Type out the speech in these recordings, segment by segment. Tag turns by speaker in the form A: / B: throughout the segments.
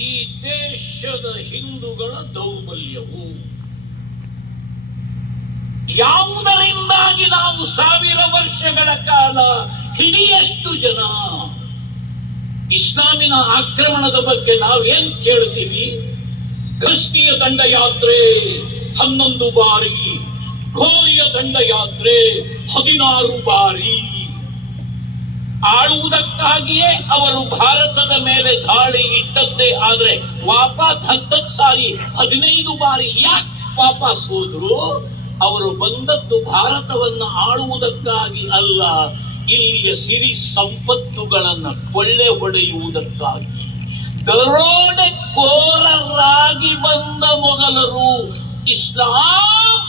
A: ಈ ದೇಶದ ಹಿಂದೂಗಳ ದೌರ್ಬಲ್ಯವು. ಯಾವುದರಿಂದಾಗಿ ನಾವು ಸಾವಿರ ವರ್ಷಗಳ ಕಾಲ ಹಿಡಿಯಷ್ಟು ಜನ ಇಸ್ಲಾಮಿನ ಆಕ್ರಮಣದ ಬಗ್ಗೆ ನಾವೇನ್ ಕೇಳ್ತೀವಿ? ಕ್ರಿಸ್ತಿಯ ದಂಡಯಾತ್ರೆ ಹನ್ನೊಂದು ಬಾರಿ, ಘೋರಿಯ ದಂಡಯಾತ್ರೆ ಹದಿನಾರು ಬಾರಿ. ಆಳುವುದಕ್ಕಾಗಿಯೇ ಅವರು ಭಾರತದ ಮೇಲೆ ದಾಳಿ ಇಟ್ಟದ್ದೇ ಆದ್ರೆ ವಾಪಸ್ ಹತ್ತತ್ತು ಸಾರಿ ಹದಿನೈದು ಬಾರಿ ಯಾಕೆ ವಾಪಸ್ ಹೋದ್ರು? ಅವರು ಬಂದದ್ದು ಭಾರತವನ್ನ ಆಳುವುದಕ್ಕಾಗಿ ಅಲ್ಲ, ಇಲ್ಲಿಯ ಸಿರಿ ಸಂಪತ್ತುಗಳನ್ನ ಕೊಳ್ಳೆ ಹೊಡೆಯುವುದಕ್ಕಾಗಿ. ದರೋಡೆ ಕೋರರಾಗಿ ಬಂದ ಮೊಘಲರು ಇಸ್ಲಾಂ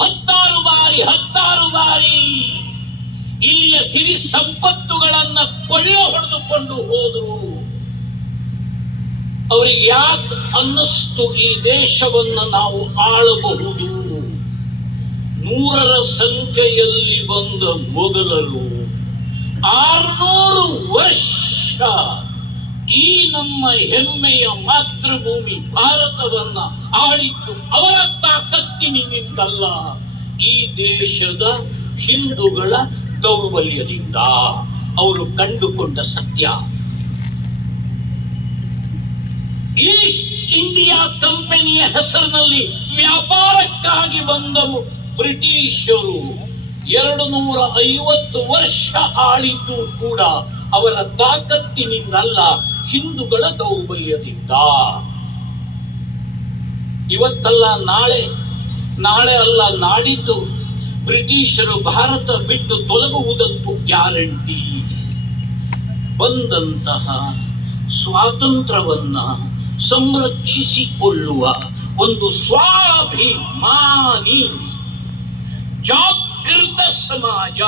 A: ಹತ್ತಾರು ಬಾರಿ ಹತ್ತಾರು ಬಾರಿ ಇಲ್ಲಿಯ ಸಿರಿ ಸಂಪತ್ತುಗಳನ್ನ ಕೊಳ್ಳ ಹೊಡೆದುಕೊಂಡು ಹೋದರು. ಅವರಿಗೆ ಯಾಕೆ ಅನ್ನಿಸ್ತು ಈ ದೇಶವನ್ನ ನಾವು ಆಳಬಹುದು? ನೂರರ ಸಂಖ್ಯೆಯಲ್ಲಿ ಬಂದ ಮೊಘಲರು ಆರ್ನೂರು ವರ್ಷ ಈ ನಮ್ಮ ಹೆಮ್ಮೆಯ ಮಾತೃಭೂಮಿ ಭಾರತವನ್ನ ಆಳಿದ್ದು ಅವರ ತಾಕತ್ತಿನಿಂದಲ್ಲ. ಈ ದೇಶದ ಹಿಂದೂಗಳ ದೌರ್ಬಲ್ಯದಿಂದ ಅವರು ಕಂಡುಕೊಂಡ ಸತ್ಯ. ಈಸ್ಟ್ ಇಂಡಿಯಾ ಕಂಪನಿಯ ಹೆಸರಿನಲ್ಲಿ ವ್ಯಾಪಾರಕ್ಕಾಗಿ ಬಂದವು ಬ್ರಿಟಿಷರು. ಎರಡು ನೂರ ಐವತ್ತು ವರ್ಷ ಆಳಿದ್ದು ಕೂಡ ಅವರ ತಾಕತ್ತಿನಿಂದಲ್ಲ, ಹಿಂದೂಗಳ ದೌರ್ಬಲ್ಯದಿಂದ ಇವತ್ತಲ್ಲ ನಾಳೆ ನಾಳೆ ಅಲ್ಲ ನಾಡಿದ್ದು. ಬ್ರಿಟಿಷರು ಭಾರತ ಬಿಟ್ಟು ತೊಲಗುವುದಂತೂ ಗ್ಯಾರಂಟಿ. ಬಂದಂತಹ ಸ್ವಾತಂತ್ರ್ಯವನ್ನ ಸಂರಕ್ಷಿಸಿಕೊಳ್ಳುವ ಒಂದು ಸ್ವಾಭಿಮಾನಿ ಜಾಗೃತ ಸಮಾಜ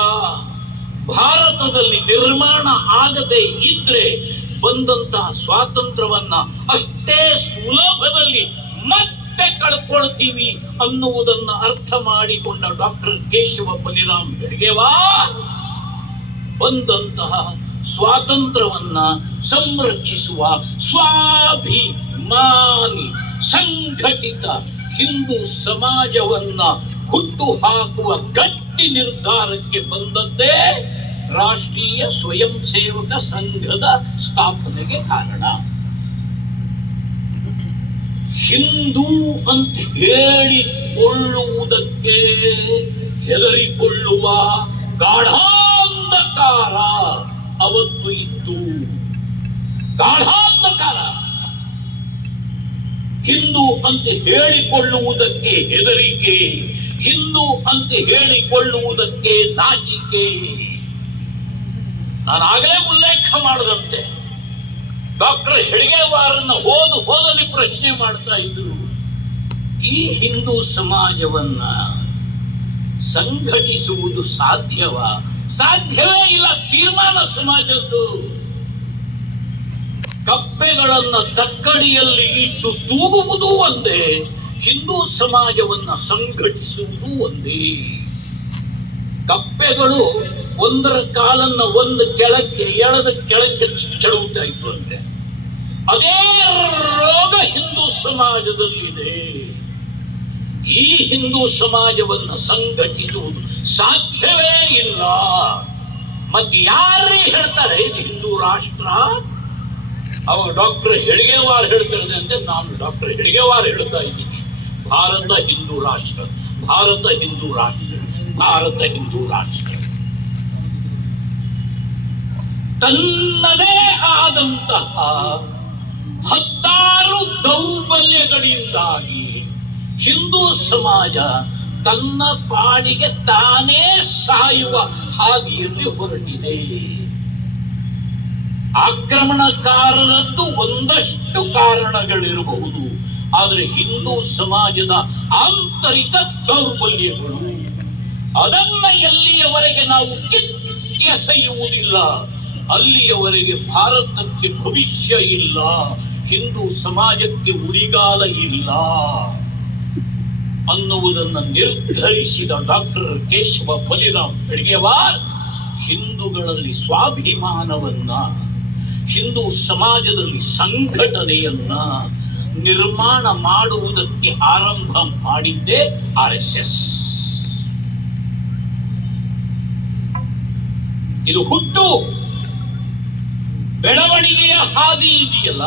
A: ಭಾರತದಲ್ಲಿ ನಿರ್ಮಾಣ ಆಗದೆ ಇದ್ರೆ ಬಂದಂತಹ ಸ್ವಾತಂತ್ರ್ಯವನ್ನ ಅಷ್ಟೇ ಸುಲಭದಲ್ಲಿ ಮತ್ತೆ ಕಳ್ಕೊಳ್ತೀವಿ ಅನ್ನುವುದನ್ನು ಅರ್ಥ ಮಾಡಿಕೊಂಡ ಡಾಕ್ಟರ್ ಕೇಶವ ಬಲಿರಾಮ್ ಬೆಳಗೆವಾ ಬಂದಂತಹ ಸ್ವಾತಂತ್ರ್ಯವನ್ನ ಸಂರಕ್ಷಿಸುವ ಸ್ವಾಭಿಮಾನಿ ಸಂಘಟಿತ ಹಿಂದೂ ಸಮಾಜವನ್ನ ಹುಟ್ಟು ಹಾಕುವ ಗಟ್ಟಿ ನಿರ್ಧಾರಕ್ಕೆ ಬಂದದ್ದೇ ರಾಷ್ಟ್ರೀಯ ಸ್ವಯಂ ಸೇವಕ ಸಂಘದ ಸ್ಥಾಪನೆಗೆ ಕಾರಣ. ಹಿಂದೂ ಅಂತ ಹೇಳಿಕೊಳ್ಳುವುದಕ್ಕೆ ಹೆದರಿಕೊಳ್ಳುವ ಗಾಢಾಂಧಕಾರ ಅವತ್ತು ಇತ್ತು. ಗಾಢಾಂಧಕಾರ ಹಿಂದೂ ಅಂತ ಹೇಳಿಕೊಳ್ಳುವುದಕ್ಕೆ ಹೆದರಿಕೆ, ಹಿಂದೂ ಅಂತ ಹೇಳಿಕೊಳ್ಳುವುದಕ್ಕೆ ನಾಚಿಕೆ. ನಾನು ಆಗಲೇ ಉಲ್ಲೇಖ ಮಾಡದಂತೆ. ಡಾಕ್ಟರ್ ಹೆಡ್ಗೇವಾರನ್ನ ಓದು, ಓದಲಿ ಪ್ರಶ್ನೆ ಮಾಡ್ತಾ ಇದ್ರು. ಈ ಹಿಂದೂ ಸಮಾಜವನ್ನ ಸಂಘಟಿಸುವುದು ಸಾಧ್ಯವ? ಸಾಧ್ಯವೇ ಇಲ್ಲ, ತೀರ್ಮಾನ ಸಮಾಜದ್ದು. ಕಪ್ಪೆಗಳನ್ನ ತಕ್ಕಡಿಯಲ್ಲಿ ಇಟ್ಟು ತೂಗುವುದು ಒಂದೇ, ಹಿಂದೂ ಸಮಾಜವನ್ನ ಸಂಘಟಿಸುವುದು ಒಂದೇ. ಕಪ್ಪೆಗಳು ಒಂದರ ಕಾಲನ್ನ ಒಂದು ಕೆಳಕ್ಕೆ ಎಳೆದ ಕೆಳಕ್ಕೆ ಕೆಳಗುತ್ತಾ ಇತ್ತು ಅಂತೆ. ಅದೇ ರೋಗ ಹಿಂದೂ ಸಮಾಜದಲ್ಲಿದೆ. ಈ ಹಿಂದೂ ಸಮಾಜವನ್ನು ಸಂಘಟಿಸುವುದು ಸಾಧ್ಯವೇ ಇಲ್ಲ. ಮತ್ತೆ ಯಾರೇ ಹೇಳ್ತಾರೆ, ಇದು ಹಿಂದೂ ರಾಷ್ಟ್ರ. ಅವಾಗ ಡಾಕ್ಟರ್ ಹೆಳಿಗೆವಾರ್ ಹೇಳ್ತಾರೆ ಅಂದ್ರೆ ನಾನು ಡಾಕ್ಟರ್ ಹೆಳಿಗೆವಾರ್ ಹೇಳ್ತಾ ಇದ್ದೀನಿ. ಭಾರತ ಹಿಂದೂ ರಾಷ್ಟ್ರ, ಭಾರತ ಹಿಂದೂ ರಾಷ್ಟ್ರ, ಭಾರತ ಹಿಂದೂ ರಾಷ್ಟ್ರ. ತನ್ನದೇ ಆದಂತಹ ಹತ್ತಾರು ದೌರ್ಬಲ್ಯಗಳಿಂದಾಗಿ ಹಿಂದೂ ಸಮಾಜ ತನ್ನ ಪಾಡಿಗೆ ತಾನೇ ಸಾಯುವ ಹಾದಿಯಲ್ಲಿ ಹೊರಟಿದೆ. ಆಕ್ರಮಣಕಾರರದ್ದು ಒಂದಷ್ಟು ಕಾರಣಗಳಿರಬಹುದು, ಆದರೆ ಹಿಂದೂ ಸಮಾಜದ ಆಂತರಿಕ ದೌರ್ಬಲ್ಯಗಳು ಅದನ್ನ ಎಲ್ಲಿಯವರೆಗೆ ನಾವು ಕಿತ್ತಿ ಎಸೆಯುವುದಿಲ್ಲ. ಅಲ್ಲಿಯವರೆಗೆ ಭಾರತಕ್ಕೆ ಭವಿಷ್ಯ ಇಲ್ಲ, ಹಿಂದೂ ಸಮಾಜಕ್ಕೆ ಉಳಿಗಾಲ ಇಲ್ಲ ಅನ್ನುವುದನ್ನು ನಿರ್ಧರಿಸಿದ ಡಾಕ್ಟರ್ ಕೇಶವ ಬಲಿರಾಮ್ ಬೆಳಗೆವಾರ್ ಹಿಂದೂಗಳಲ್ಲಿ ಸ್ವಾಭಿಮಾನವನ್ನ, ಹಿಂದೂ ಸಮಾಜದಲ್ಲಿ ಸಂಘಟನೆಯನ್ನ ನಿರ್ಮಾಣ ಮಾಡುವುದಕ್ಕೆ ಆರಂಭ ಮಾಡಿದ್ದೇ ಆರ್ ಎಸ್ ಎಸ್. ಇದು ಹುಟ್ಟು. ಬೆಳವಣಿಗೆಯ ಹಾದಿ ಇದೆಯಲ್ಲ,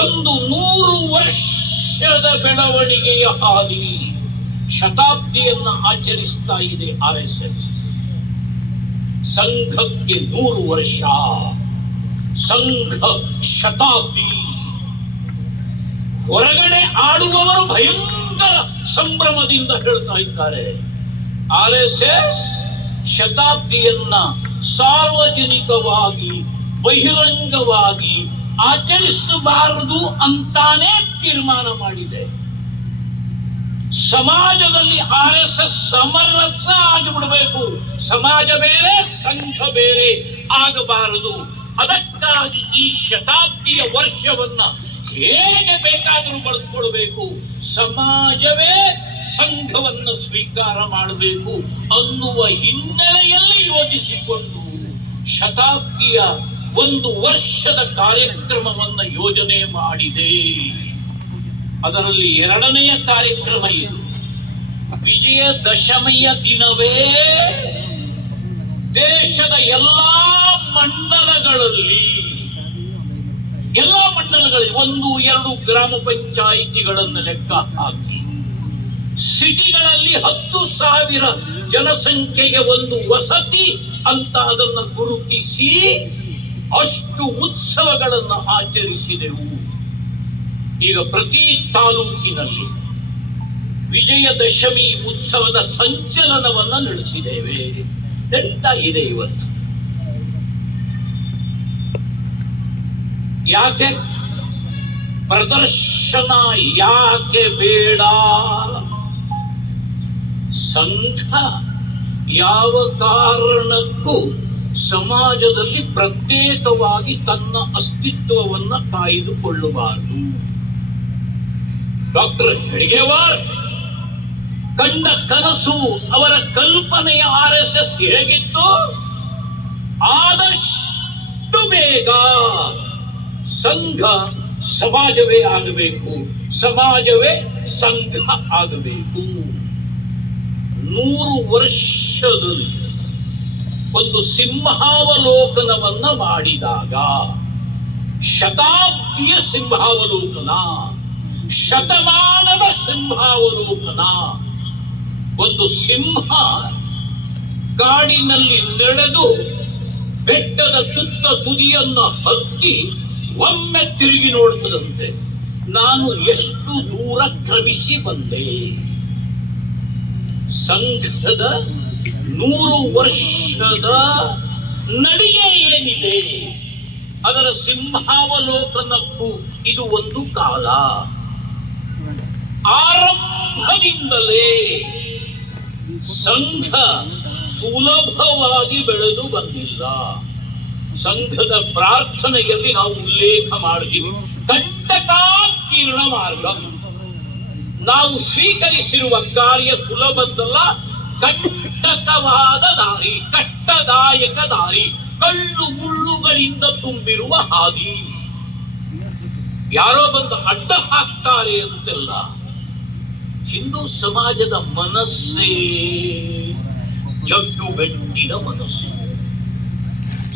A: ಒಂದು ನೂರು ವರ್ಷದ ಬೆಳವಣಿಗೆಯ ಹಾದಿ ಶತಾಬ್ದಿಯನ್ನು ಆಚರಿಸ್ತಾ ಇದೆ ಆರ್ ಎಸ್ ಎಸ್. ಸಂಘಕ್ಕೆ ನೂರು ವರ್ಷ, ಸಂಘ ಶತಾಬ್ದಿ. ಹೊರಗಡೆ ಆಡುವವರು ಭಯಂಕರ ಸಂಭ್ರಮದಿಂದ ಹೇಳ್ತಾ ಇದ್ದಾರೆ. ಆರ್ ಎಸ್ ಎಸ್ ಶತಾಬ್ದಿಯನ್ನ ಸಾರ್ವಜನಿಕವಾಗಿ, ಬಹಿರಂಗವಾಗಿ ಆಚರಿಸಬಾರದು ಅಂತಾನೆ ತೀರ್ಮಾನ ಮಾಡಿದೆ. ಸಮಾಜದಲ್ಲಿ ಆರ್ ಎಸ್ ಎಸ್ ಸಮರಸ ಆಗಿಬಿಡಬೇಕು. ಸಮಾಜ ಬೇರೆ, ಸಂಘ ಬೇರೆ ಆಗಬಾರದು. ಅದಕ್ಕಾಗಿ ಈ ಶತಾಬ್ದಿಯ ವರ್ಷವನ್ನ ಹೇಗೆ ಬೇಕಾದರೂ ಬಳಸ್ಕೊಳ್ಬೇಕು? ಸಮಾಜವೇ ಸಂಘವನ್ನು ಸ್ವೀಕಾರ ಮಾಡಬೇಕು ಅನ್ನುವ ಹಿನ್ನೆಲೆಯಲ್ಲಿ ಯೋಜಿಸಿಕೊಂಡು ಶತಾಬ್ದಿಯ ಒಂದು ವರ್ಷದ ಕಾರ್ಯಕ್ರಮವನ್ನು ಯೋಜನೆ ಮಾಡಿದೆ. ಅದರಲ್ಲಿ ಎರಡನೆಯ ಕಾರ್ಯಕ್ರಮ ಇದು. ವಿಜಯದಶಮಿಯ ದಿನವೇ ದೇಶದ ಎಲ್ಲಾ ಮಂಡಲಗಳಲ್ಲಿ ಎಲ್ಲಾ ಮಂಡಲಗಳಲ್ಲಿ ಒಂದು, ಎರಡು ಗ್ರಾಮ ಪಂಚಾಯಿತಿಗಳನ್ನು ಲೆಕ್ಕ ಹಾಕಿ. ಸಿಟಿಗಳಲ್ಲಿ ಹತ್ತು ಸಾವಿರ ಜನಸಂಖ್ಯೆಗೆ ಒಂದು ವಸತಿ ಅಂತ ಅದನ್ನು ಗುರುತಿಸಿ ಅಷ್ಟು ಉತ್ಸವಗಳನ್ನು ಆಚರಿಸಿದೆವು. ಈಗ ಪ್ರತಿ ತಾಲೂಕಿನಲ್ಲಿ ವಿಜಯದಶಮಿ ಉತ್ಸವದ ಸಂಚಲನವನ್ನು ನಡೆಸಿದ್ದೇವೆ. ನಡೀತಾ ಇದೆ ಇವತ್ತು? ಯಾಕೆ? ಪ್ರದರ್ಶನ ಯಾಕೆ ಬೇಡ? ಸಂಘ ಯಾವ ಕಾರಣಕ್ಕೂ ಸಮಾಜದಲ್ಲಿ ಪ್ರತ್ಯೇಕವಾಗಿ ತನ್ನ ಅಸ್ತಿತ್ವವನ್ನ ಕಾಯ್ದುಕೊಳ್ಳಬಾರದು. ಡಾಕ್ಟರ್ ಹೆಡ್ಗೇವಾರ್ ಕಂಡ ಕನಸು ಅವರ ಕಲ್ಪನೆಯ ಆರ್ ಎಸ್ ಎಸ್ ಹೇಗಿತ್ತು? ಆದಷ್ಟು ಬೇಗ. ಸಂಘ ಸಮಾಜವೇ ಆಗಬೇಕು. ಸಮಾಜವೇ ಸಂಘ ಆಗಬೇಕು. ನೂರು ವರ್ಷದಲ್ಲಿ ಒಂದು ಸಿಂಹಾವಲೋಕನವನ್ನ ಮಾಡಿದಾಗ, ಶತಾಬ್ದಿಯ ಸಿಂಹಾವಲೋಕನ, ಶತಮಾನದ ಸಿಂಹಾವಲೋಕನ, ಒಂದು ಸಿಂಹ ಕಾಡಿನಲ್ಲಿ ನಡೆದು ಬೆಟ್ಟದ ತುತ್ತ ತುದಿಯನ್ನು ಹತ್ತಿ ಒಮ್ಮೆ ತಿರುಗಿ ನೋಡ್ತದಂತೆ ನಾನು ಎಷ್ಟು ದೂರ ಕ್ರಮಿಸಿ ಬಂದೆ. ಸಂಘದ ನೂರು ವರ್ಷದ ನಡಿಗೆ ಏನಿದೆ? ಅದರ ಸಿಂಹಾವಲೋಕನಕ್ಕೂ ಇದು ಒಂದು ಕಾಲ. ಆರಂಭದಿಂದಲೇ ಸಂಘ ಸುಲಭವಾಗಿ ಬೆಳೆದು ಬಂದಿಲ್ಲ. ಸಂಘದ ಪ್ರಾರ್ಥನೆಯಲ್ಲಿ ನಾವು ಉಲ್ಲೇಖ ಮಾಡಿದ್ದೀವಿ. ಕಂಟಕಾಕೀರ್ಣ ಮಾರ್ಗ. ನಾವು ಸ್ವೀಕರಿಸಿರುವ ಕಾರ್ಯ ಸುಲಭದ್ದಲ್ಲ. ಕಂಟಕವಾದ ದಾರಿ, ಕಷ್ಟದಾಯಕ ದಾರಿ ಕಳ್ಳು ಮುಳ್ಳುಗಳಿಂದ ತುಂಬಿರುವ ಹಾದಿ. ಯಾರೋ ಬಂದು ಅಡ್ಡ ಹಾಕ್ತಾರೆ ಅಂತೆಲ್ಲ. ಹಿಂದೂ ಸಮಾಜದ ಮನಸ್ಸೇ ಜಡ್ಡು ಬೆಟ್ಟಿನ ಮನಸ್ಸು.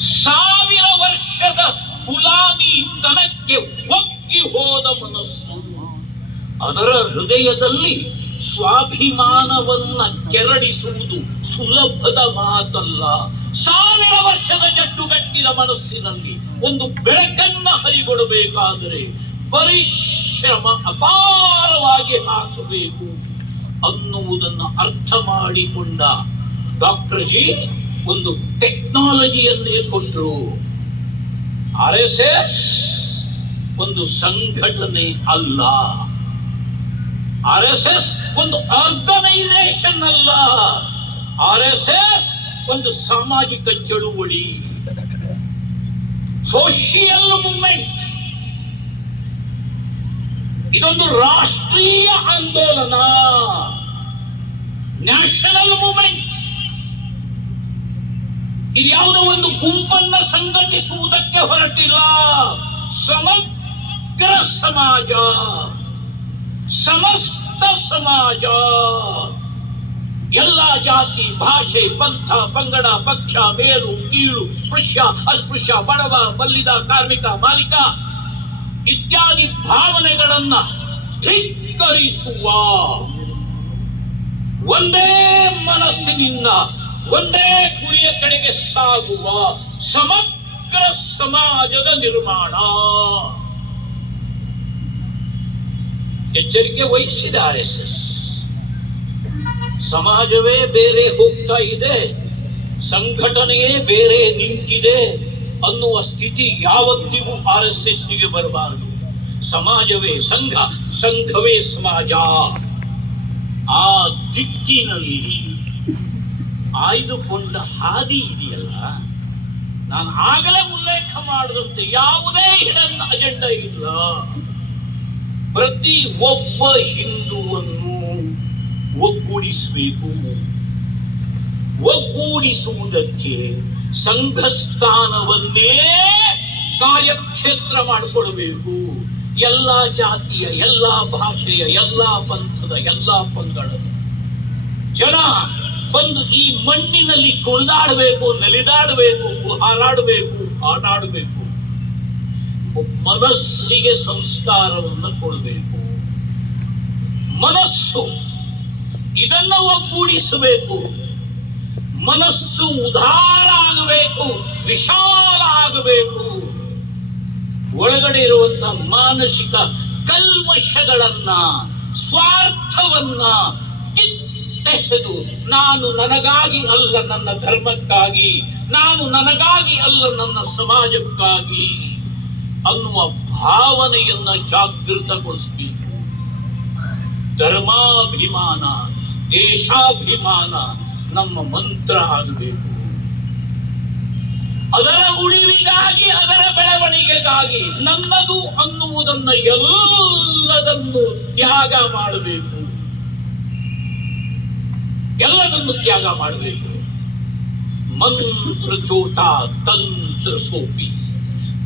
A: ಸಾವಿರ ವರ್ಷದ ಗುಲಾಮಿ ತನಕ್ಕೆ ಒಗ್ಗಿ ಹೋದ ಮನಸ್ಸು. ಅದರ ಹೃದಯದಲ್ಲಿ ಸ್ವಾಭಿಮಾನವನ್ನ ಕೆರಳಿಸುವುದು ಸುಲಭದ ಮಾತಲ್ಲ. ಸಾವಿರ ವರ್ಷದ ಜಡ್ಡುಗಟ್ಟಿದ ಮನಸ್ಸಿನಲ್ಲಿ ಒಂದು ಬೆಳಕನ್ನ ಹರಿಗೊಡಬೇಕಾದರೆ ಪರಿಶ್ರಮ ಅಪಾರವಾಗಿ ಹಾಕಬೇಕು ಅನ್ನುವುದನ್ನು ಅರ್ಥ ಮಾಡಿಕೊಂಡ ಡಾಕ್ಟರ್ ಜಿ ಒಂದು ಟೆಕ್ನಾಲಜಿಯನ್ನೇ ಕೊಟ್ಟರು ಆರ್ ಎಸ್ ಎಸ್ ಒಂದು ಸಂಘಟನೆ ಅಲ್ಲ. ಆರ್ ಎಸ್ ಎಸ್ ಒಂದು ಆರ್ಗನೈಸೇಷನ್ ಅಲ್ಲ. ಆರ್ ಎಸ್ ಎಸ್ ಒಂದು ಸಾಮಾಜಿಕ ಚಳುವಳಿ. ಸೋಷಿಯಲ್ ಮೂವ್ಮೆಂಟ್ ಇದೊಂದು ರಾಷ್ಟ್ರೀಯ ಆಂದೋಲನ. ನ್ಯಾಷನಲ್ ಮೂವ್ಮೆಂಟ್ ಇದು ಯಾವುದೋ ಒಂದು ಗುಂಪನ್ನ ಸಂಘಟಿಸುವುದಕ್ಕೆ ಹೊರಟಿಲ್ಲ. ಸಮಗ್ರ ಸಮಾಜ. ಸಮಸ್ತ ಸಮಾಜ. ಎಲ್ಲ ಜಾತಿ, ಭಾಷೆ, ಪಂಥ, ಪಂಗಡ, ಪಕ್ಷ, ಮೇಲು, ಕೀಳು, ಸ್ಪೃಶ್ಯ, ಅಸ್ಪೃಶ್ಯ, ಬಡವ ಬಲ್ಲಿದ ಕಾರ್ಮಿಕ, ಮಾಲೀಕ ಇತ್ಯಾದಿ ಭಾವನೆಗಳನ್ನ ಧಿಕ್ಕರಿಸುವ ಒಂದೇ ಮನಸ್ಸಿನಿಂದ, ಒಂದೇ ಗುರಿಯ ಕಡೆಗೆ ಸಾಗುವ ಸಮಗ್ರ ಸಮಾಜದ ನಿರ್ಮಾಣ. ಎಚ್ಚರಿಕೆ ವಹಿಸಿದ ಆರ್ ಎಸ್ ಎಸ್ ಸಮಾಜವೇ ಬೇರೆ ಹೋಗ್ತಾ ಇದೆ, ಸಂಘಟನೆಯೇ ಬೇರೆ ನಿಂತಿದೆ ಅನ್ನುವ ಸ್ಥಿತಿ ಯಾವತ್ತಿಗೂ ಆರ್ ಎಸ್ಗೆ ಬರಬಾರದು. ಸಮಾಜವೇ ಸಂಘ, ಸಂಘವೇ ಸಮಾಜ. ಆ ದಿಕ್ಕಿನಲ್ಲಿ ಆಯ್ದುಕೊಂಡ ಹಾದಿ ಇದೆಯಲ್ಲ, ನಾನು ಆಗಲೇ ಉಲ್ಲೇಖ ಮಾಡಿದಂತೆ ಯಾವುದೇ ಹಿಡನ್ ಅಜೆಂಡಾ ಇಲ್ಲ. ಪ್ರತಿ ಒಬ್ಬ ಹಿಂದುವನ್ನು ಒಗ್ಗೂಡಿಸಬೇಕು. ಒಗ್ಗೂಡಿಸುವುದಕ್ಕೆ ಸಂಘಸ್ಥಾನವನ್ನೇ ಕಾರ್ಯಕ್ಷೇತ್ರ ಮಾಡಿಕೊಡಬೇಕು. ಎಲ್ಲ ಜಾತಿಯ, ಎಲ್ಲ ಭಾಷೆಯ, ಎಲ್ಲ ಪಂಥದ, ಎಲ್ಲ ಪಂಗಡದ ಜನ ಬಂದು ಈ ಮಣ್ಣಿನಲ್ಲಿ ಕುಣಿದಾಡಬೇಕು ನಲಿದಾಡಬೇಕು, ಹಾರಾಡಬೇಕು ಆಟಾಡಬೇಕು ಮನಸ್ಸಿಗೆ ಸಂಸ್ಕಾರವನ್ನು ಕೊಡಬೇಕು. ಮನಸ್ಸು ಇದನ್ನ ಒಗ್ಗೂಡಿಸಬೇಕು ಮನಸ್ಸು ಉದಾರ ಆಗಬೇಕು ವಿಶಾಲ ಆಗಬೇಕು ಒಳಗಡೆ ಇರುವಂತ ಮಾನಸಿಕ ಕಲ್ಮಶಗಳನ್ನ, ಸ್ವಾರ್ಥವನ್ನ ಕಿತ್ತೆಸೆದು ನಾನು ನನಗಾಗಿ ಅಲ್ಲ ನನ್ನ ಧರ್ಮಕ್ಕಾಗಿ, ನಾನು ನನಗಾಗಿ ಅಲ್ಲ ನನ್ನ ಸಮಾಜಕ್ಕಾಗಿ ಅನ್ನುವ ಭಾವನೆಯನ್ನ ಜಾಗೃತಗೊಳಿಸಬೇಕು. ಧರ್ಮಾಭಿಮಾನ, ದೇಶಾಭಿಮಾನ ನಮ್ಮ ಮಂತ್ರ ಆಗಬೇಕು. ಅದರ ಉಳಿವಿಗಾಗಿ, ಅದರ ಬೆಳವಣಿಗೆಗಾಗಿ ನನ್ನದು ಅನ್ನುವುದನ್ನ ಎಲ್ಲದನ್ನು ತ್ಯಾಗ ಮಾಡಬೇಕು. ಎಲ್ಲದನ್ನು ತ್ಯಾಗ ಮಾಡಬೇಕು. ಮಂತ್ರ ಚೋಟ ತಂತ್ರ ಸೋಪಿ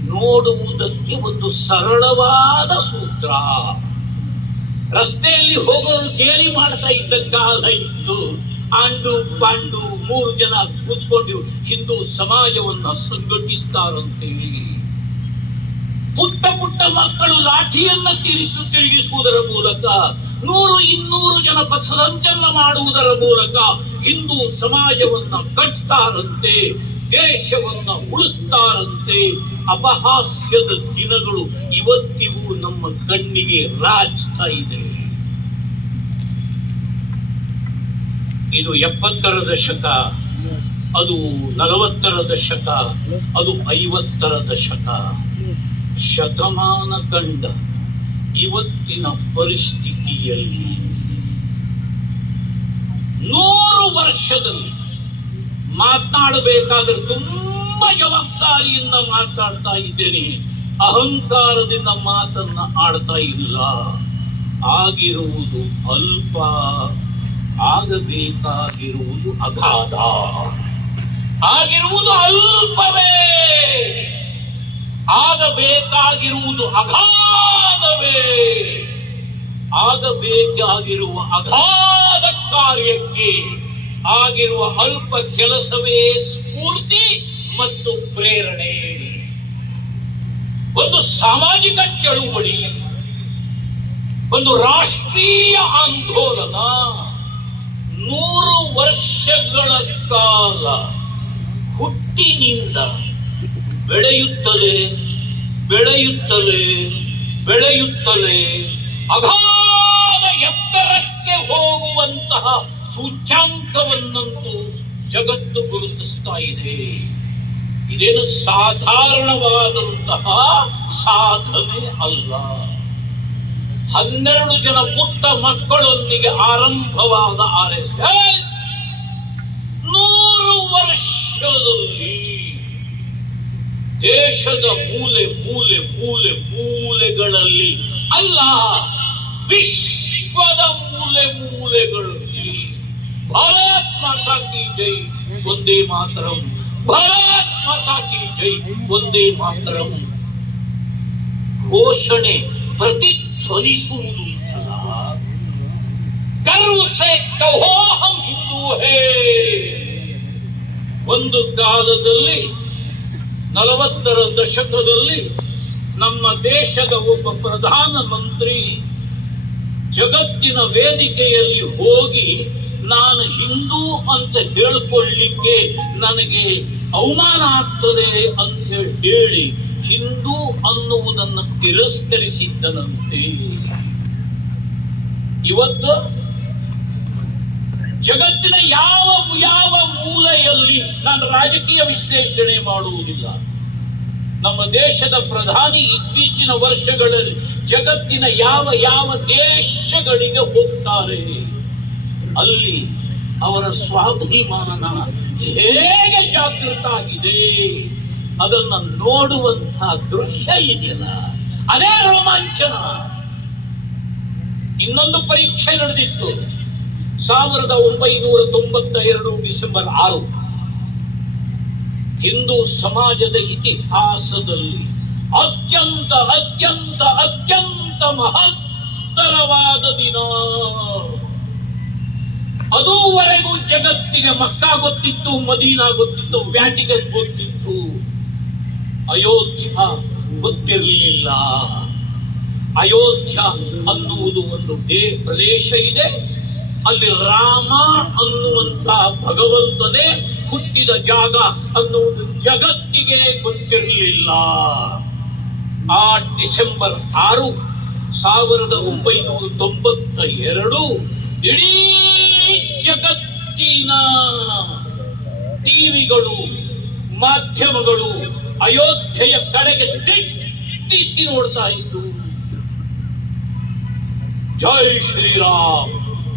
A: ನೋಡುವುದಕ್ಕೆ ಒಂದು ಸರಳವಾದ ಸೂತ್ರ. ರಸ್ತೆಯಲ್ಲಿ ಹೋಗೋರು ಗೇಲಿ ಮಾಡ್ತಾ ಇದ್ದ ಕಾಲ ಇತ್ತು. ಆಂಡು ಪಾಂಡು ಮೂರು ಜನ ಕೂತ್ಕೊಂಡು ಹಿಂದೂ ಸಮಾಜವನ್ನ ಸಂಘಟಿಸ್ತಾರಂತೇಳಿ. ಪುಟ್ಟ ಪುಟ್ಟ ಮಕ್ಕಳು ಲಾಠಿಯನ್ನ ತೀರಿಸು ತಿರುಗಿಸುವುದರ ಮೂಲಕ ನೂರು ಇನ್ನೂರು ಜನ ಪಥಸಂಚಲನ ಮಾಡುವುದರ ಮೂಲಕ ಹಿಂದೂ ಸಮಾಜವನ್ನ ಕಟ್ತಾರಂತೆ, ದೇಶವನ್ನ ಉಳಿಸ್ತಾರಂತೆ. ಅಪಹಾಸ್ಯದ ದಿನಗಳು ಇವತ್ತಿಗೂ ನಮ್ಮ ಕಣ್ಣಿಗೆ ರಾಜ್ತಾ ಇದೆ. ಇದು ಎಪ್ಪತ್ತರ ದಶಕ, ಅದು ನಲವತ್ತರ ದಶಕ, ಅದು ಐವತ್ತರ ದಶಕ. ಶತಮಾನ ಕಂಡ ಇವತ್ತಿನ ಪರಿಸ್ಥಿತಿಯಲ್ಲಿ ನೂರು ವರ್ಷದಲ್ಲಿ ಮಾತನಾಡಬೇಕಾದ್ರೆ ತುಂಬಾ ಜವಾಬ್ದಾರಿಯಿಂದ ಮಾತಾಡ್ತಾ ಇದ್ದೇನೆ. ಅಹಂಕಾರದಿಂದ ಮಾತನ್ನ ಆಡ್ತಾ ಇಲ್ಲ. ಆಗಿರುವುದು ಅಲ್ಪ, ಆಗಬೇಕಾಗಿರುವುದು ಅಗಾಧ. ಆಗಿರುವುದು ಅಲ್ಪವೇ. ಆಗಬೇಕಾಗಿರುವುದು ಅಗಾಧವೇ. ಆಗಬೇಕಾಗಿರುವ ಅಗಾಧ ಕಾರ್ಯಕ್ಕೆ ಆಗಿರುವ ಅಲ್ಪ ಕೆಲಸವೇ ಸ್ಫೂರ್ತಿ ಮತ್ತು ಪ್ರೇರಣೆ. ಒಂದು ಸಾಮಾಜಿಕ ಚಳುವಳಿ, ಒಂದು ರಾಷ್ಟ್ರೀಯ ಆಂದೋಲನ, ನೂರು ವರ್ಷಗಳ ಕಾಲ ಹುಟ್ಟಿನಿಂದ ಬೆಳೆಯುತ್ತಲೇ ಬೆಳೆಯುತ್ತಲೇ ಬೆಳೆಯುತ್ತಲೇ ಅಗಾಧ ಎತ್ತರಕ್ಕೆ ಹೋಗುವಂತಹ ಸೂಚ್ಯಾಂಕವನ್ನಂತೂ ಜಗತ್ತು ಗುರುತಿಸ್ತಾ ಇದೆ. ಇದೇನು ಸಾಧಾರಣವಾದಂತಹ ಸಾಧನೆ ಅಲ್ಲ. ಹನ್ನೆರಡು ಜನ ಪುಟ್ಟ ಮಕ್ಕಳೊಂದಿಗೆ ಆರಂಭವಾದ ಆರ್ ಎಸ್ ಎಸ್ ನೂರು ವರ್ಷದಲ್ಲಿ ದೇಶದ ಮೂಲೆ ಮೂಲೆ ಮೂಲೆ, ಮೂಲೆಗಳಲ್ಲಿ ಅಲ್ಲ, ವಿಶ್ವದ ಮೂಲೆ, ಮೂಲೆಗಳಲ್ಲಿ. ಭಾರತ್ ಮಾತಾ ಕಿ ಜೈ ಒಂದೇ ಮಾತರಂ. ಭಾರತ್ ಮಾತಾ ಕಿ ಜೈ ಒಂದೇ ಮಾತರಂ. ಘೋಷಣೆ ಪ್ರತಿಧ್ವನಿಸುವುದು ಗರ್ವ ಸೇ ಕಹೋ ಹಂ ಹಿಂದೂ ಹೇ ಒಂದು ಕಾಲದಲ್ಲಿ ನಲವತ್ತರ ದಶಕದಲ್ಲಿ ನಮ್ಮ ದೇಶದ ಒಬ್ಬ ಪ್ರಧಾನ ಮಂತ್ರಿ ಜಗತ್ತಿನ ವೇದಿಕೆಯಲ್ಲಿ ಹೋಗಿ ನಾನು ಹಿಂದೂ ಅಂತ ಹೇಳ್ಕೊಳ್ಳಿಕ್ಕೆ ನನಗೆ ಅವಮಾನ ಆಗ್ತದೆ ಅಂತ ಹೇಳಿ ಹಿಂದೂ ಅನ್ನುವುದನ್ನು ತಿರಸ್ಕರಿಸಿದ್ದನಂತೆ. ಇವತ್ತು ಜಗತ್ತಿನ ಯಾವ ಯಾವ ಮೂಲೆಯಲ್ಲಿ ನಾನು ರಾಜಕೀಯ ವಿಶ್ಲೇಷಣೆ ಮಾಡುವುದಿಲ್ಲ. ನಮ್ಮ ದೇಶದ ಪ್ರಧಾನಿ ಇತ್ತೀಚಿನ ವರ್ಷಗಳಲ್ಲಿ ಜಗತ್ತಿನ ಯಾವ ಯಾವ ದೇಶಗಳಿಗೆ ಹೋಗ್ತಾರೆ. ಅಲ್ಲಿ ಅವರ ಸ್ವಾಭಿಮಾನ ಹೇಗೆ ಜಾಗೃತ ಆಗಿದೆ. ಅದನ್ನು ನೋಡುವಂತಹ ದೃಶ್ಯ ಇದೆಯಲ್ಲ. ಅದೇ ರೋಮಾಂಚನ. ಇನ್ನೊಂದು ಪರೀಕ್ಷೆ ನಡೆದಿತ್ತು. ಸಾವಿರದ ಒಂಬೈನೂರ ತೊಂಬತ್ತ ಎರಡು ಡಿಸೆಂಬರ್ ಆರು ಹಿಂದೂ ಸಮಾಜದ ಇತಿಹಾಸದಲ್ಲಿ ಅತ್ಯಂತ ಅತ್ಯಂತ ಅತ್ಯಂತ ಮಹತ್ತರವಾದ ದಿನ. ಅದುವರೆಗೂ ಜಗತ್ತಿಗೆ ಮಕ್ಕಾ ಗೊತ್ತಿತ್ತು ಮದೀನಾ ಗೊತ್ತಿತ್ತು ವ್ಯಾಟಿಕನ್ ಗೊತ್ತಿತ್ತು ಅಯೋಧ್ಯ ಗೊತ್ತಿರಲಿಲ್ಲ. ಅಯೋಧ್ಯ ಅನ್ನುವುದು ಒಂದು ಪ್ರದೇಶ ಇದೆ. ಅಲ್ಲಿ ರಾಮ ಅನ್ನುವಂತ ಭಗವಂತನೇ ಹುಟ್ಟಿದ ಜಾಗ ಅನ್ನುವುದು ಜಗತ್ತಿಗೆ ಗೊತ್ತಿರಲಿಲ್ಲ. ಆ ಡಿಸೆಂಬರ್ ಆರು ಸಾವಿರದ ಒಂಬೈನೂರ ತೊಂಬತ್ತ ಎರಡು ಇಡೀ ಜಗತ್ತಿನ ಟಿವಿಗಳು, ಮಾಧ್ಯಮಗಳು ಅಯೋಧ್ಯೆಯ ಕಡೆಗೆ ದಿಟ್ಟಿಸಿ ನೋಡ್ತಾ ಇತ್ತು ಜೈ ಶ್ರೀರಾಮ್.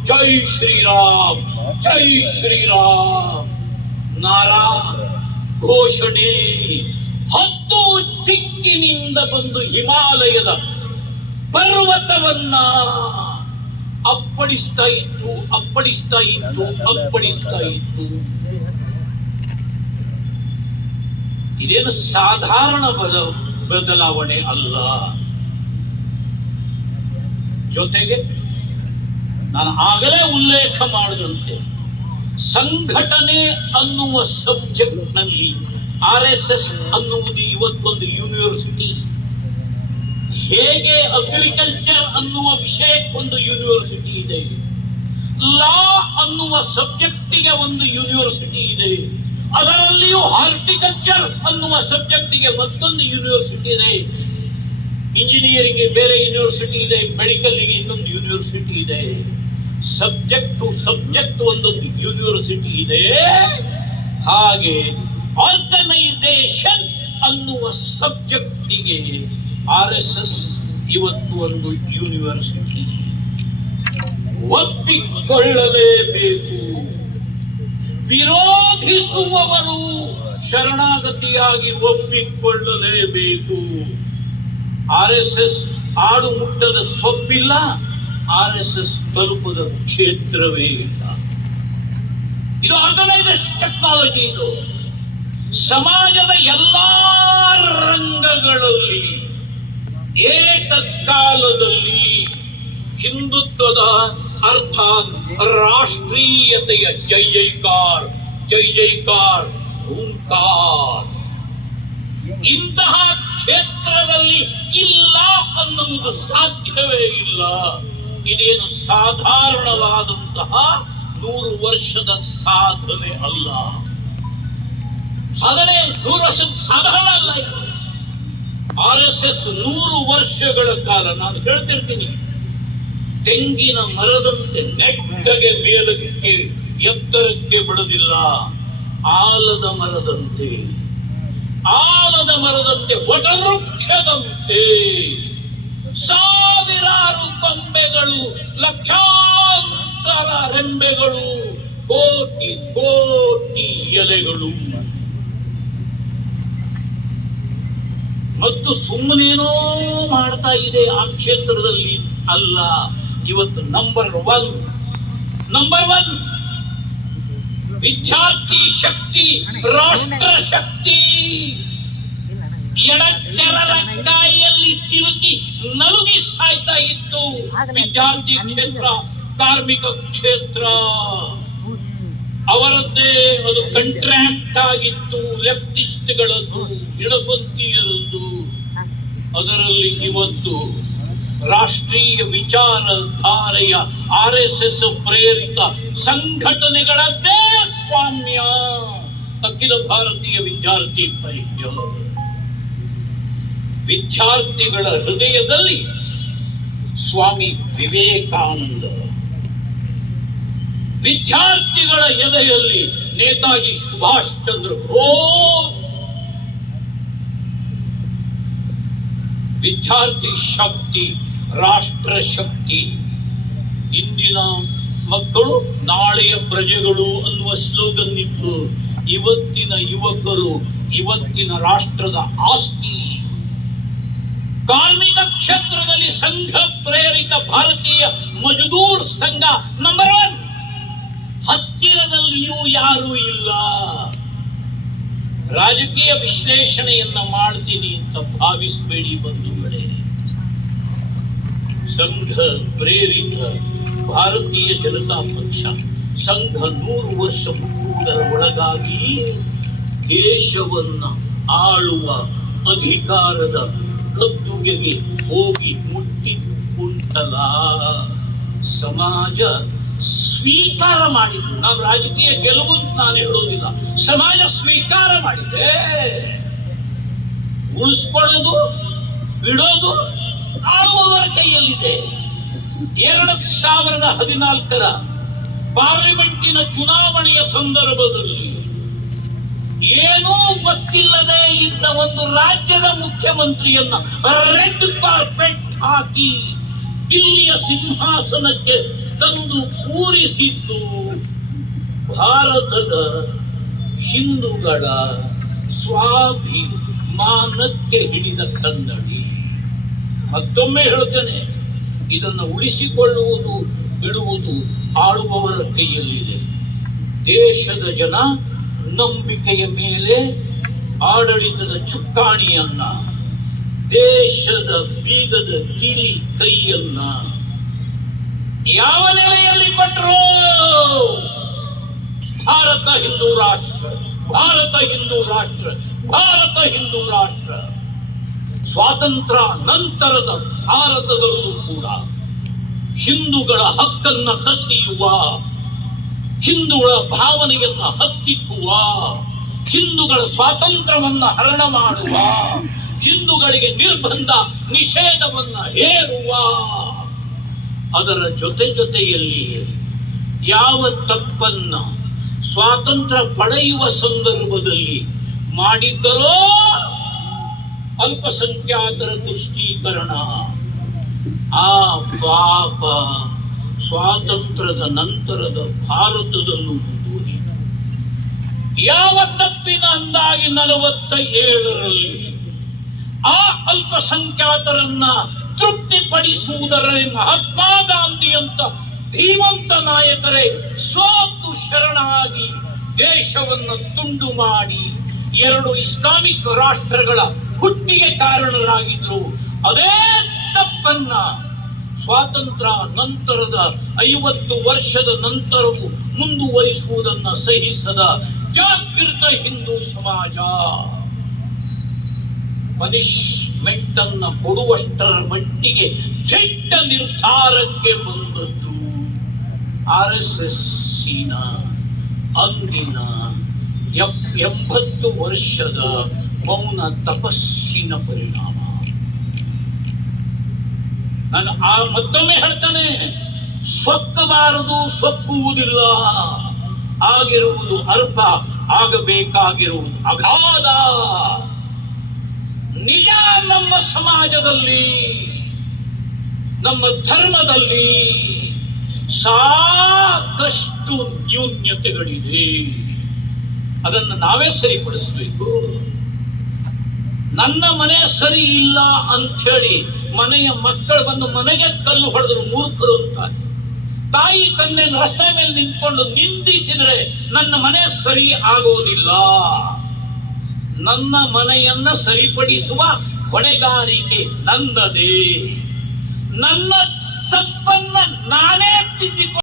A: ಜೈ ಶ್ರೀರಾಮ್ ಜೈ ಶ್ರೀರಾಮ್. ನಾರಾ ಘೋಷಣೆ. ಹತ್ತು ದಿಕ್ಕಿನಿಂದ ಬಂದು ಹಿಮಾಲಯದ ಪರ್ವತವನ್ನ ಅಪ್ಪಡಿಸ್ತಾ ಇತ್ತು ಅಪ್ಪಡಿಸ್ತಾ ಇತ್ತು ಅಪ್ಪಡಿಸ್ತಾ ಇತ್ತು. ಇದೇನು ಸಾಧಾರಣ ಬದ, ಬದಲಾವಣೆ ಅಲ್ಲ. ಜೊತೆಗೆ ನಾನು ಆಗಲೇ ಉಲ್ಲೇಖ ಮಾಡಿದಂತೆ ಸಂಘಟನೆ ಅನ್ನುವ ಸಬ್ಜೆಕ್ಟ್ನಲ್ಲಿ ಆರ್ ಎಸ್ ಎಸ್ ಅನ್ನುವುದು ಇವತ್ತೊಂದು ಯೂನಿವರ್ಸಿಟಿ. ಹೇಗೆ ಅಗ್ರಿಕಲ್ಚರ್ ಅನ್ನುವ ವಿಷಯಕ್ಕೊಂದು ಯೂನಿವರ್ಸಿಟಿ ಇದೆ. ಲಾ ಅನ್ನುವ ಸಬ್ಜೆಕ್ಟಿಗೆ ಒಂದು ಯೂನಿವರ್ಸಿಟಿ ಇದೆ. ಅದರಲ್ಲಿಯೂ ಹಾರ್ಟಿಕಲ್ಚರ್ ಅನ್ನುವ ಸಬ್ಜೆಕ್ಟಿಗೆ ಮತ್ತೊಂದು ಯೂನಿವರ್ಸಿಟಿ ಇದೆ. ಇಂಜಿನಿಯರಿಂಗ್ ಬೇರೆ ಯೂನಿವರ್ಸಿಟಿ ಇದೆ ಮೆಡಿಕಲ್ಗೆ ಇನ್ನೊಂದು ಯೂನಿವರ್ಸಿಟಿ ಇದೆ. ಸಬ್ಜೆಕ್ಟ್ ಟು ಸಬ್ಜೆಕ್ಟ್ ಒಂದೊಂದು ಯೂನಿವರ್ಸಿಟಿ ಇದೆ. ಹಾಗೆ ಆರ್ಗನೈಸೇಷನ್ ಅನ್ನುವ ಸಬ್ಜೆಕ್ಟಿಗೆ ಆರ್ ಎಸ್ ಎಸ್ ಇವತ್ತು ಒಂದು ಯೂನಿವರ್ಸಿಟಿ. ಒಪ್ಪಿಕೊಳ್ಳಲೇಬೇಕು. ವಿರೋಧಿಸುವವರು ಶರಣಾಗತಿಯಾಗಿ ಒಪ್ಪಿಕೊಳ್ಳಲೇಬೇಕು. ಆರ್ ಎಸ್ ಎಸ್ ಆಡು ಮುಟ್ಟದ ಸೊಪ್ಪಿಲ್ಲ, ಆರ್ ಎಸ್ ಎಸ್ ತಲುಪದ ಕ್ಷೇತ್ರವೇ ಇಲ್ಲ. ಇದು ಆರ್ಗನೈಸೇಷನ್ ಟೆಕ್ನಾಲಜಿ ಇದು. ಸಮಾಜದ ಎಲ್ಲಾ ರಂಗಗಳಲ್ಲಿ, ಏಕಕಾಲದಲ್ಲಿ ಹಿಂದುತ್ವದ ಅರ್ಥಾತ್ ರಾಷ್ಟ್ರೀಯತೆಯ ಜೈ ಜೈಕಾರ್ ಜೈ ಜೈಕಾರ್, ಓಂಕಾರ. ಇಂತಹ ಕ್ಷೇತ್ರದಲ್ಲಿ ಇಲ್ಲ ಅನ್ನುವುದು ಸಾಧ್ಯವೇ ಇಲ್ಲ. ಇದೇನು ಸಾಧಾರಣವಾದಂತಹ ನೂರು ವರ್ಷದ ಸಾಧನೆ ಅಲ್ಲ. ಆದರೆ ನೂರು ವರ್ಷದ ಸಾಧಾರಣ ಅಲ್ಲ ಇದು. ಆರ್ ಎಸ್ ಎಸ್ ನೂರು ವರ್ಷಗಳ ಕಾಲ, ನಾನು ಹೇಳ್ತಿರ್ತೀನಿ. ತೆಂಗಿನ ಮರದಂತೆ ನೆಟ್ಟಗೆ ಮೇಲಕ್ಕೆ ಎತ್ತರಕ್ಕೆ ಬಿಡುದಿಲ್ಲ. ಆಲದ ಮರದಂತೆ. ಆಲದ ಮರದಂತೆ ವಟವೃಕ್ಷದಂತೆ ಸಾವಿರಾರು ಕೊಂಬೆಗಳು, ಲಕ್ಷಾಂತರ ರೆಂಬೆಗಳು, ಕೋಟಿ ಕೋಟಿ ಎಲೆಗಳು. ಮತ್ತು ಸುಮ್ಮನೇನೋ ಮಾಡ್ತಾ ಇದೆ ಆ ಕ್ಷೇತ್ರದಲ್ಲಿ ಅಲ್ಲ. ಇವತ್ತು ನಂಬರ್ ಒನ್ ನಂಬರ್ ಒನ್ ವಿದ್ಯಾರ್ಥಿ ಶಕ್ತಿ, ರಾಷ್ಟ್ರ ಶಕ್ತಿ. ಎಡಚರರ ಕಾಯಿಯಲ್ಲಿ ಸಿಲುಕಿ ನಲುಗಿ ಸಾಯ್ತಾ ಇತ್ತು. ವಿದ್ಯಾರ್ಥಿ ಕ್ಷೇತ್ರ, ಕಾರ್ಮಿಕ ಕ್ಷೇತ್ರ. ಅವರದ್ದೇ ಅದು ಕಂಟ್ರಾಕ್ಟ್ ಆಗಿತ್ತು ಲೆಫ್ಟಿಸ್ಟ್ಗಳದ್ದು ಎಡಪಂಥೀಯರದ್ದು. ಅದರಲ್ಲಿ ಇವತ್ತು ರಾಷ್ಟ್ರೀಯ ವಿಚಾರಧಾರೆಯ ಆರ್ ಎಸ್ ಎಸ್ ಪ್ರೇರಿತ ಸಂಘಟನೆಗಳದ್ದೇ ಅಖಿಲ ಭಾರತೀಯ ವಿದ್ಯಾರ್ಥಿ ಪರಿಷತ್ ವಿದ್ಯಾರ್ಥಿಗಳ ಹೃದಯದಲ್ಲಿ ಸ್ವಾಮಿ ವಿವೇಕಾನಂದ. ವಿದ್ಯಾರ್ಥಿಗಳ ಎದೆಯಲ್ಲಿ ನೇತಾಜಿ ಸುಭಾಷ್ ಚಂದ್ರ ಬೋಸ್. ವಿದ್ಯಾರ್ಥಿ ಶಕ್ತಿ, ರಾಷ್ಟ್ರ ಶಕ್ತಿ. ಇಂದಿನ ಮಕ್ಕಳು ನಾಳೆಯ ಪ್ರಜೆಗಳು ಅನ್ನುವ ಸ್ಲೋಗನ್ ಇತ್ತು. ಇವತ್ತಿನ ಯುವಕರು, ಇವತ್ತಿನ ರಾಷ್ಟ್ರದ ಆಸ್ತಿ. ಕಾರ್ಮಿಕ ಕ್ಷೇತ್ರದಲ್ಲಿ ಸಂಘ ಪ್ರೇರಿತ ಭಾರತೀಯ ಮಜದೂರ್ ಸಂಘ ನಂಬರ್ ಒನ್ ಹತ್ತಿರದಲ್ಲಿಯೂ ಯಾರೂ ಇಲ್ಲ. ರಾಜಕೀಯ ವಿಶ್ಲೇಷಣೆಯನ್ನ ಮಾಡ್ತೀನಿ ಅಂತ ಭಾವಿಸಬೇಡಿ ಬಂಧುಗಳೇ. ಸಂಘ ಪ್ರೇರಿತ ಭಾರತೀಯ ಜನತಾ ಪಕ್ಷ, ಸಂಘ ನೂರು ವರ್ಷ ಮುಟ್ಟುವುದರ ಒಳಗಾಗಿ ದೇಶವನ್ನ ಆಳುವ ಅಧಿಕಾರದ ಕದ್ದುಗೆಗೆ ಹೋಗಿ ಮುಟ್ಟಿ ಕುಂಟಲ. ಸಮಾಜ ಸ್ವೀಕಾರ ಮಾಡಿದ್ರು ನಾವು ರಾಜಕೀಯ ಗೆಲುವು ಅಂತ ನಾನು ಹೇಳೋದಿಲ್ಲ. ಸಮಾಜ ಸ್ವೀಕಾರ ಮಾಡಿದೆ ಉಳಿಸ್ಕೊಳ್ಳೋದು, ಬಿಡೋದು ಆಳುವವರ ಕೈಯಲ್ಲಿದೆ. ಎರಡು ಸಾವಿರದ ಹದಿನಾಲ್ಕರ ಪಾರ್ಲಿಮೆಂಟಿನ ಚುನಾವಣೆಯ ಸಂದರ್ಭದಲ್ಲಿ ಏನೂ ಗೊತ್ತಿಲ್ಲದೆ ಇದ್ದ ಒಂದು ರಾಜ್ಯದ ಮುಖ್ಯಮಂತ್ರಿಯನ್ನ ರೆಡ್ ಕಾರ್ಪೆಟ್ ಹಾಕಿ ದಿಲ್ಲಿಯ ಸಿಂಹಾಸನಕ್ಕೆ ತಂದು ಕೂರಿಸಿದ್ದು ಭಾರತದ ಹಿಂದೂಗಳ ಸ್ವಾಭಿಮಾನಕ್ಕೆ ಹಿಡಿದ ಕನ್ನಡಿ. ಮತ್ತೊಮ್ಮೆ ಹೇಳುತ್ತೇನೆ ಇದನ್ನು ಉಳಿಸಿಕೊಳ್ಳುವುದು ಬಿಡುವುದು ಆಳುವವರ ಕೈಯಲ್ಲಿದೆ. ದೇಶದ ಜನ ನಂಬಿಕೆಯ ಮೇಲೆ ಆಡಳಿತದ ಚುಕ್ಕಾಣಿಯನ್ನ, ದೇಶದ ಬೀಗದ ಕಿರಿ ಕೈಯನ್ನ. ಯಾವ ನೆಲೆಯಲ್ಲಿ ಕೊಟ್ಟರು ಭಾರತ ಹಿಂದೂ ರಾಷ್ಟ್ರ, ಭಾರತ ಹಿಂದೂ ರಾಷ್ಟ್ರ, ಭಾರತ ಹಿಂದೂ ರಾಷ್ಟ್ರ. ಸ್ವಾತಂತ್ರ್ಯ ನಂತರದ ಭಾರತದಲ್ಲೂ ಕೂಡ ಹಿಂದೂಗಳ ಹಕ್ಕನ್ನ ಕಸಿಯುವ, ಹಿಂದೂಗಳ ಭಾವನೆಯನ್ನ ಹತ್ತಿಕ್ಕುವ, ಹಿಂದೂಗಳ ಸ್ವಾತಂತ್ರ್ಯವನ್ನ ಹರಣ ಮಾಡುವ, ಹಿಂದೂಗಳಿಗೆ ನಿರ್ಬಂಧ ನಿಷೇಧವನ್ನ ಹೇರುವ. ಅದರ ಜೊತೆ ಜೊತೆಯಲ್ಲಿ ಯಾವ ತಪ್ಪನ್ನ ಸ್ವಾತಂತ್ರ್ಯ ಪಡೆಯುವ ಸಂದರ್ಭದಲ್ಲಿ ಮಾಡಿದ್ದರೋ ಅಲ್ಪಸಂಖ್ಯಾತರ ತುಷ್ಟೀಕರಣ. ಆ ಪಾಪ ಸ್ವಾತಂತ್ರ್ಯದ ನಂತರದ ಭಾರತದಲ್ಲೂ ಮುಂದುವರಿಯಿತು ಯಾವ ತಪ್ಪಿನ ಅಂದಾಗಿ ನಲವತ್ತ ಏಳರಲ್ಲಿ ಆ ಅಲ್ಪಸಂಖ್ಯಾತರನ್ನ ತೃಪ್ತಿಪಡಿಸುವುದರಲ್ಲಿ ಮಹಾತ್ಮ ಗಾಂಧಿ ಅಂತ ಧೀಮಂತ ನಾಯಕರೇ ಸೋತು ಶರಣಾಗಿ ದೇಶವನ್ನು ತುಂಡು ಮಾಡಿ ಎರಡು ಇಸ್ಲಾಮಿಕ್ ರಾಷ್ಟ್ರಗಳ ಹುಟ್ಟಿಗೆ ಕಾರಣರಾಗಿದ್ರು. ಅದೇ ತಪ್ಪನ್ನ ಸ್ವಾತಂತ್ರ್ಯ ನಂತರದ ಐವತ್ತು ವರ್ಷದ ನಂತರವೂ ಮುಂದುವರಿಸುವುದನ್ನ ಸಹಿಸದ ಜಾಗೃತ ಹಿಂದೂ ಸಮಾಜ. ಪನಿಷ್ಮೆಂಟ್ ಅನ್ನ ಕೊಡುವಷ್ಟರ ಮಟ್ಟಿಗೆ ಕೆಟ್ಟ ನಿರ್ಧಾರಕ್ಕೆ ಬಂದದ್ದು ಆರ್ ಎಸ್ ಎಸ್ ಅಂದಿನ ಎಂಬತ್ತು ವರ್ಷದ ಮೌನ ತಪಸ್ಸಿನ ಪರಿಣಾಮ. ನಾನು ಆ ಮತ್ತೊಮ್ಮೆ ಹೇಳ್ತಾನೆ, ಸೊಕ್ಕಬಾರದು, ಸೊಕ್ಕುವುದಿಲ್ಲ. ಆಗಿರುವುದು ಅರ್ಪ, ಆಗಬೇಕಾಗಿರುವುದು ಅಗಾಧ. ನಿಜ ನಮ್ಮ ಸಮಾಜದಲ್ಲಿ, ನಮ್ಮ ಧರ್ಮದಲ್ಲಿ ಸಾಕಷ್ಟು ನ್ಯೂನ್ಯತೆಗಳಿದೆ. ಅದನ್ನು ನಾವೇ ಸರಿಪಡಿಸಬೇಕು. ನನ್ನ ಮನೆ ಸರಿ ಇಲ್ಲ ಅಂಥೇಳಿ ಮನೆಯ ಮಕ್ಕಳು ಬಂದು ಮನೆಗೆ ಕಲ್ಲು ಹೊಡೆದ್ರು ಮೂರ್ಖರು ಅಂತ. ತಾಯಿ ತಂದೆ ರಸ್ತೆ ಮೇಲೆ ನಿಂತ್ಕೊಂಡು ನಿಂದಿಸಿದ್ರೆ ನನ್ನ ಮನೆ ಸರಿ ಆಗೋದಿಲ್ಲ. ನನ್ನ ಮನೆಯನ್ನ ಸರಿಪಡಿಸುವ ಹೊಣೆಗಾರಿಕೆ ನನ್ನದೇ ನನ್ನ ತಪ್ಪನ್ನ ನಾನೇ ತಿದ್ದಿಕೊಂಡು